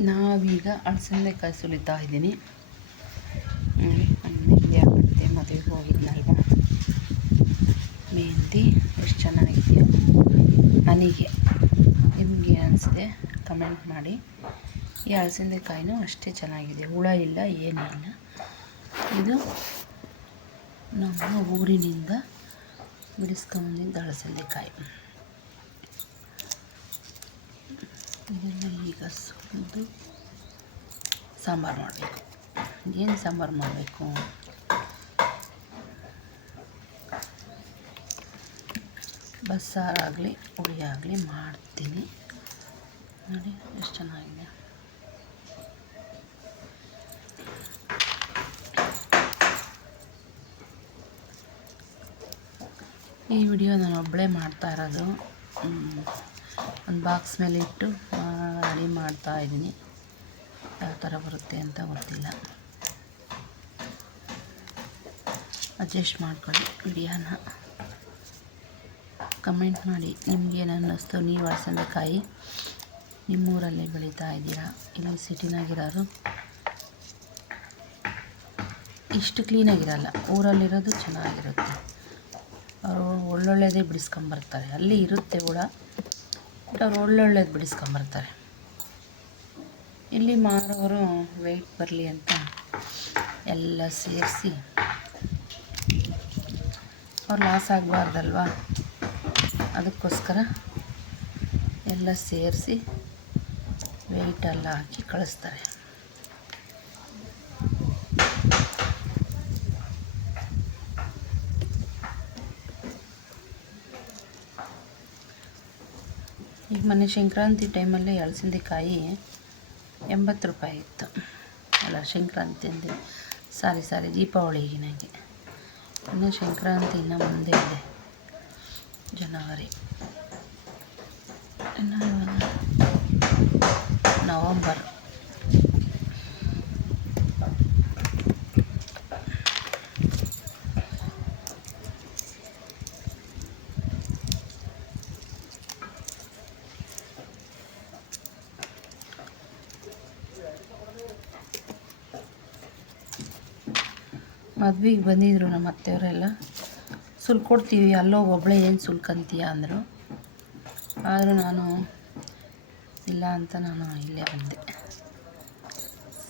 ನಾವೀಗ ಅಳಸಂದೆಕಾಯಿ ಸುಲಿತಾ ಇದ್ದೀನಿ. ಮೆಹಂದಿ ಮದುವೆಗೆ ಹೋಗಿದ್ನಲ್ವ? ಮೆಹಂದಿ, ಎಷ್ಟು ಚೆನ್ನಾಗಿದೆಯೋ? ನನಗೆ, ನಿಮಗೆ ಅನಿಸಿದೆ ಕಮೆಂಟ್ ಮಾಡಿ. ಈ ಅಳಸಂದೆಕಾಯಿನೂ ಅಷ್ಟೇ ಚೆನ್ನಾಗಿದೆ. ಹುಳ ಇಲ್ಲ ಏನಿಲ್ಲ ಇದು ನಮ್ಮ ಊರಿನಿಂದ ಬಿಡಿಸ್ಕೊಂಬಂದಿದ್ದು ಅಳಸಂದೆಕಾಯಿ ಇದೆಲ್ಲ ಈಗ ಸುರಿದು ಸಾಂಬಾರು ಮಾಡಬೇಕು. ಏನು ಸಾಂಬಾರು ಮಾಡಬೇಕು? ಬಸ್ಸಾರಾಗಲಿ ಹುಳಿ ಆಗಲಿ ಮಾಡ್ತೀನಿ. ನೋಡಿ, ಎಷ್ಟು ಚೆನ್ನಾಗಿದೆ. ಈ ವಿಡಿಯೋ ನಾನು ಒಬ್ಬಳೇ ಮಾಡ್ತಾ ಇರೋದು. ಒಂದು ಬಾಕ್ಸ್ ಮೇಲೆ ಇಟ್ಟು ರೆಡಿ ಮಾಡ್ತಾ ಇದ್ದೀನಿ. ಯಾವ ಥರ ಬರುತ್ತೆ ಅಂತ ಗೊತ್ತಿಲ್ಲ. ಅಡ್ಜಸ್ಟ್ ಮಾಡ್ಕೊಳ್ಳಿ ವಿಡಿಯೋನ ಕಮೆಂಟ್ ಮಾಡಿ ನಿಮಗೇನು ಅನ್ನಿಸ್ತು. ನೀವು ಅಲಸಂದೆಕಾಯಿ ನಿಮ್ಮೂರಲ್ಲೇ ಬೆಳೀತಾ ಇದ್ದೀರಾ? ಇಲ್ಲಿ ಸಿಟಿನಾಗಿರೋರು ಇಷ್ಟು ಕ್ಲೀನಾಗಿರಲ್ಲ ಊರಲ್ಲಿರೋದು ಚೆನ್ನಾಗಿರುತ್ತೆ. ಅವರು ಒಳ್ಳೊಳ್ಳೆಯದೇ ಬಿಡಿಸ್ಕೊಂಬರ್ತಾರೆ. ಅಲ್ಲಿ ಇರುತ್ತೆ ಹುಳ ಬಟ್ ಅವ್ರು ಒಳ್ಳೊಳ್ಳೇದು ಬಿಡಿಸ್ಕೊಂಬರ್ತಾರೆ. ಇಲ್ಲಿ ಮಾರೋರು ವೆಯ್ಟ್ ಬರಲಿ ಅಂತ ಎಲ್ಲ ಸೇರಿಸಿ ಅವ್ರು ಲಾಸ್ ಆಗಬಾರ್ದಲ್ವ? ಅದಕ್ಕೋಸ್ಕರ ಎಲ್ಲ ಸೇರಿಸಿ ವೆಯ್ಟೆಲ್ಲ ಹಾಕಿ ಕಳಿಸ್ತಾರೆ. ಮೊನ್ನೆ ಸಂಕ್ರಾಂತಿ ಟೈಮಲ್ಲಿ ಅಳಸಂದೆಕಾಯಿ ಎಂಬತ್ತು ರೂಪಾಯಿ ಇತ್ತು. ಅಲ್ಲ, ಸಂಕ್ರಾಂತಿ ಅಂದರೆ ಸಾರಿ ಸಾರಿ ದೀಪಾವಳಿಗಿನಾಗೆ ಇನ್ನು ಸಂಕ್ರಾಂತಿ ಇನ್ನು ಮುಂದೆ ಇದೆ. ಜನವರಿ. ಇನ್ನು, ನವಂಬರ್. ಮದ್ವೆಗೆ ಬಂದಿದ್ರು ನಮ್ಮ ಅತ್ತೆಯವರೆಲ್ಲ. ಸುಲ್ಕೊಡ್ತೀವಿ ಅಲ್ಲೋಗಿ ಒಬ್ಬಳೇ ಏನು ಸುಲ್ಕಂತೀಯ ಅಂದರು. ಆದರೂ ನಾನು ಇಲ್ಲ ಅಂತ ನಾನು ಇಲ್ಲೇ ಬಂದೆ.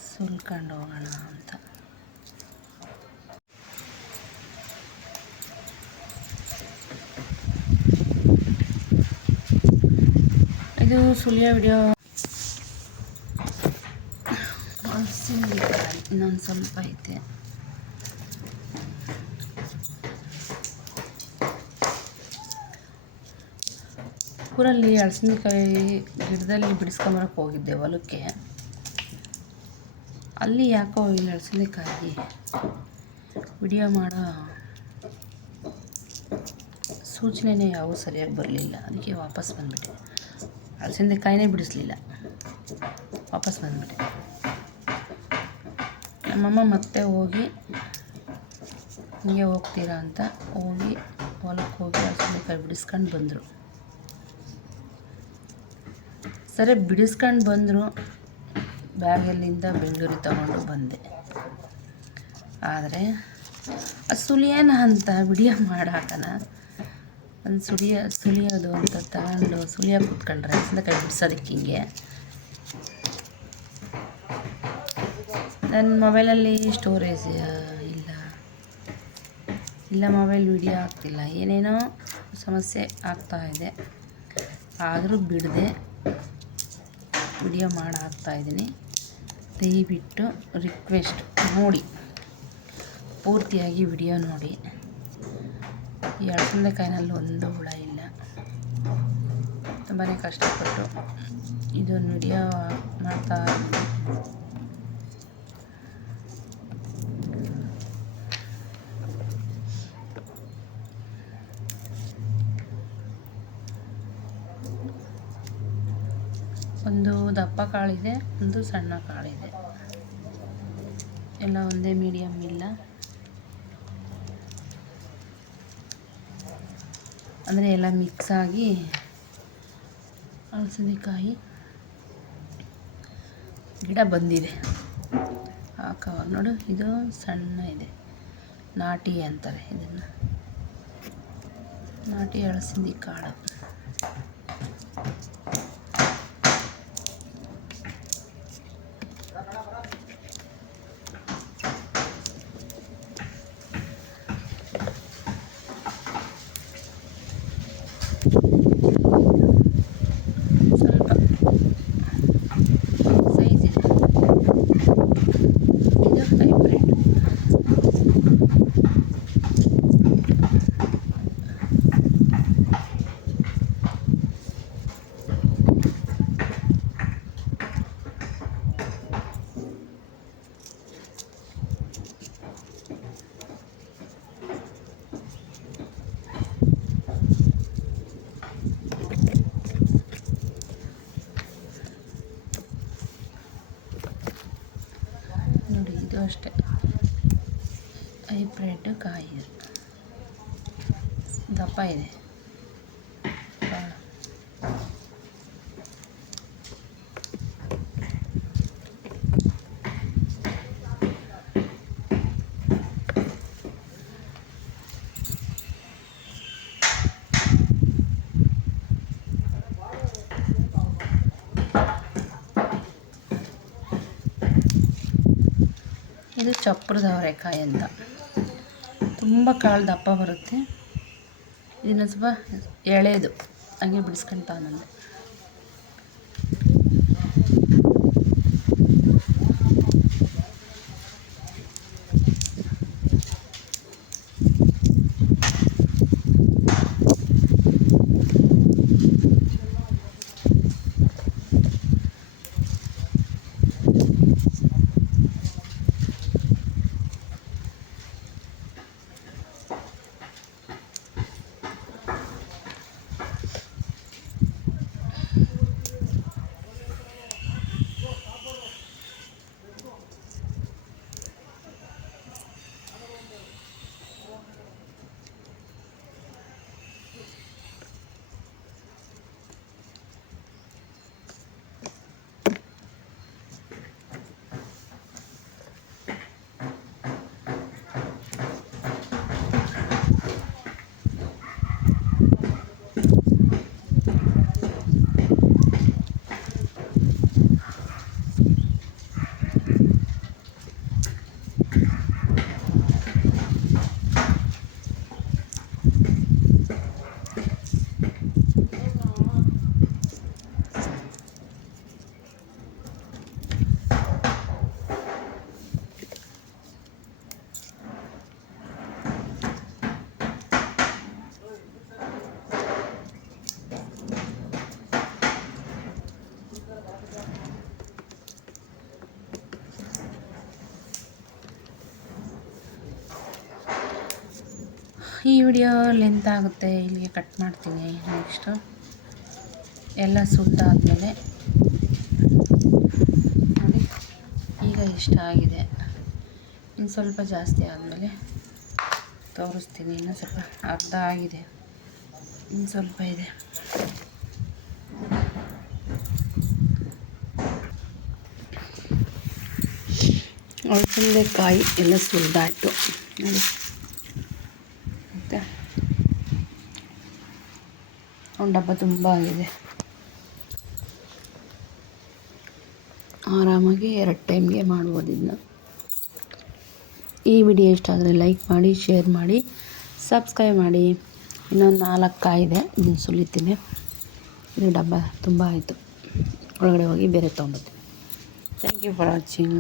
ಸುಲ್ಕೊಂಡು ಹೋಗೋಣ ಅಂತ. ಇದು ಸುಲಿಯೋ ವಿಡಿಯೋ. ಇನ್ನೊಂದು ಸ್ವಲ್ಪ ಐತೆ. ಊರಲ್ಲಿ ಹಲಸಿನಕಾಯಿ ಗಿಡದಲ್ಲಿ ಬಿಡಿಸ್ಕೊಂಬರಕ್ಕೆ ಹೋಗಿದ್ದೆ ಹೊಲಕ್ಕೆ. ಅಲ್ಲಿ ಯಾಕೋ ಇಲ್ಲಿ ಹಲಸಿನಕಾಯಿ ವಿಡಿಯೋ ಮಾಡೋ ಸೂಚನೆನೇ ಯಾವೂ ಸರಿಯಾಗಿ ಬರಲಿಲ್ಲ. ಅದಕ್ಕೆ ವಾಪಸ್ ಬಂದುಬಿಟ್ಟೆ. ಹಲಸಿನಕಾಯಿನೇ ಬಿಡಿಸ್ಲಿಲ್ಲ. ವಾಪಸ್ ಬಂದುಬಿಟ್ಟೆ. ನಮ್ಮಮ್ಮ ಮತ್ತೆ ಹೋಗಿ, ಹಿಂಗೆ ಹೋಗ್ತೀರಾ? ಅಂತ ಹೋಗಿ ಹೊಲಕ್ಕೆ ಹೋಗಿ ಹಲಸಿನಕಾಯಿ ಬಿಡಿಸ್ಕೊಂಡು ಬಂದರು. ಸರಿ, ಬಿಡಿಸ್ಕೊಂಡು ಬಂದರು. ಬ್ಯಾಗಲ್ಲಿಂದ ಬೆಂಗಳೂರಿಗೆ ತಗೊಂಡು ಬಂದೆ. ಆದರೆ ಅದು ಸುಲಿಯೋಣ ಅಂತ ವಿಡಿಯೋ ಮಾಡಾಕನ, ಒಂದು ಸುಳಿಯ ಸುಲಿಯೋದು ಅಂತ ತಗೊಂಡು ಸುಳಿಯ ಕೂತ್ಕೊಂಡ್ರೆ ಕೈ ಬಿಡ್ಸೋದಕ್ಕೆ ಹಿಂಗೆ. ನನ್ನ ಮೊಬೈಲಲ್ಲಿ ಸ್ಟೋರೇಜ್ ಇಲ್ಲ. ಇಲ್ಲ ಮೊಬೈಲ್ ವಿಡಿಯೋ ಆಗ್ತಿಲ್ಲ. ಏನೇನೋ ಸಮಸ್ಯೆ ಆಗ್ತಾ ಇದೆ. ಆದರೂ ಬಿಡದೆ. ವಿಡಿಯೋ ಮಾಡಿ ಹಾಕ್ತಾಯಿದ್ದೀನಿ ದಯವಿಟ್ಟು ರಿಕ್ವೆಸ್ಟ್ ನೋಡಿ. ಪೂರ್ತಿಯಾಗಿ ವಿಡಿಯೋ ನೋಡಿ. ಈ ಅಳಸಂದೆಕಾಯಿನಲ್ಲಿ ಒಂದು ಹುಳ ಇಲ್ಲ. ತುಂಬಾ ಕಷ್ಟಪಟ್ಟು ಇದೊಂದು ವಿಡಿಯೋ ಮಾಡ್ತಾ ಇದ್ದೀನಿ. ಒಂದು ದಪ್ಪ ಕಾಳಿದೆ, ಒಂದು ಸಣ್ಣ ಕಾಳಿದೆ. ಎಲ್ಲ ಒಂದೇ ಮೀಡಿಯಮ್ ಇಲ್ಲ. ಅಂದರೆ ಎಲ್ಲ ಮಿಕ್ಸ್ ಆಗಿ ಹಲಸಿನಕಾಯಿ ಗಿಡ ಬಂದಿದೆ. ಹಾಕವಾಗ ನೋಡು, ಇದು ಸಣ್ಣ ಇದೆ. ನಾಟಿ ಅಂತಾರೆ ಇದನ್ನು. ನಾಟಿ ಅಳಸಿಂದಿ ಕಾಳು ಸ್ವಲ್ಪ ಸೈಜ್ ಇದೆ ಇದು ಹೈಬ್ರಿಡ್ ನೋಡಿ ಇದು ಅಷ್ಟೇ ಹೈಬ್ರಿಡ್ ಕಾಯಿ ಇದು. ದಪ್ಪ ಇದೆ ಕಾಳು. ಇದು ಚಪ್ರದ ಅವರೆಕಾಯಿ ಅಂತ ತುಂಬ ಕಾಳು ದಪ್ಪ ಬರುತ್ತೆ. ಇದನ್ನು ಸ್ವಲ್ಪ ಎಳೆದು ಹಂಗೆ ಬಿಡಿಸ್ಕೊಂತ ನಂದೆ ಈ ವಿಡಿಯೋ ಲೆಂತ್ ಆಗುತ್ತೆ, ಇಲ್ಲಿಗೆ ಕಟ್ ಮಾಡ್ತೀನಿ ನೆಕ್ಸ್ಟು ಎಲ್ಲ ಸುಟ್ಟಾದಮೇಲೆ ನೋಡಿ, ಈಗ ಇಷ್ಟ ಆಗಿದೆ. ಇನ್ನು ಸ್ವಲ್ಪ ಜಾಸ್ತಿ ಆದಮೇಲೆ ತೋರಿಸ್ತೀನಿ, ಇನ್ನೂ ಸ್ವಲ್ಪ ಅರ್ಧ ಆಗಿದೆ. ಇನ್ನು ಸ್ವಲ್ಪ ಇದೆ. ಕಾಯಿ ಎಲ್ಲ ಸುರಿದಾಯ್ತು. ನೋಡಿ. ಒಂದು ಡಬ್ಬ ತುಂಬ ಆಗಿದೆ. ಆರಾಮಾಗಿ ಎರಡು ಟೈಮ್ಗೆ ಮಾಡ್ಬೋದು ಇದನ್ನ ಈ ವಿಡಿಯೋ ಇಷ್ಟ ಆದರೆ ಲೈಕ್ ಮಾಡಿ ಶೇರ್ ಮಾಡಿ ಸಬ್ಸ್ಕ್ರೈಬ್ ಮಾಡಿ. ಇನ್ನೊಂದು ನಾಲ್ಕು ಕಾಯಿದೆ ಇದನ್ನು ಸುಲಿತೀನಿ. ಇದು ಡಬ್ಬ ತುಂಬ ಆಯಿತು. ಒಳಗಡೆ ಹೋಗಿ ಬೇರೆ ತೊಗೊಂಬರ್ತೀನಿ ಥ್ಯಾಂಕ್ ಯು ಫಾರ್ ವಾಚಿಂಗ್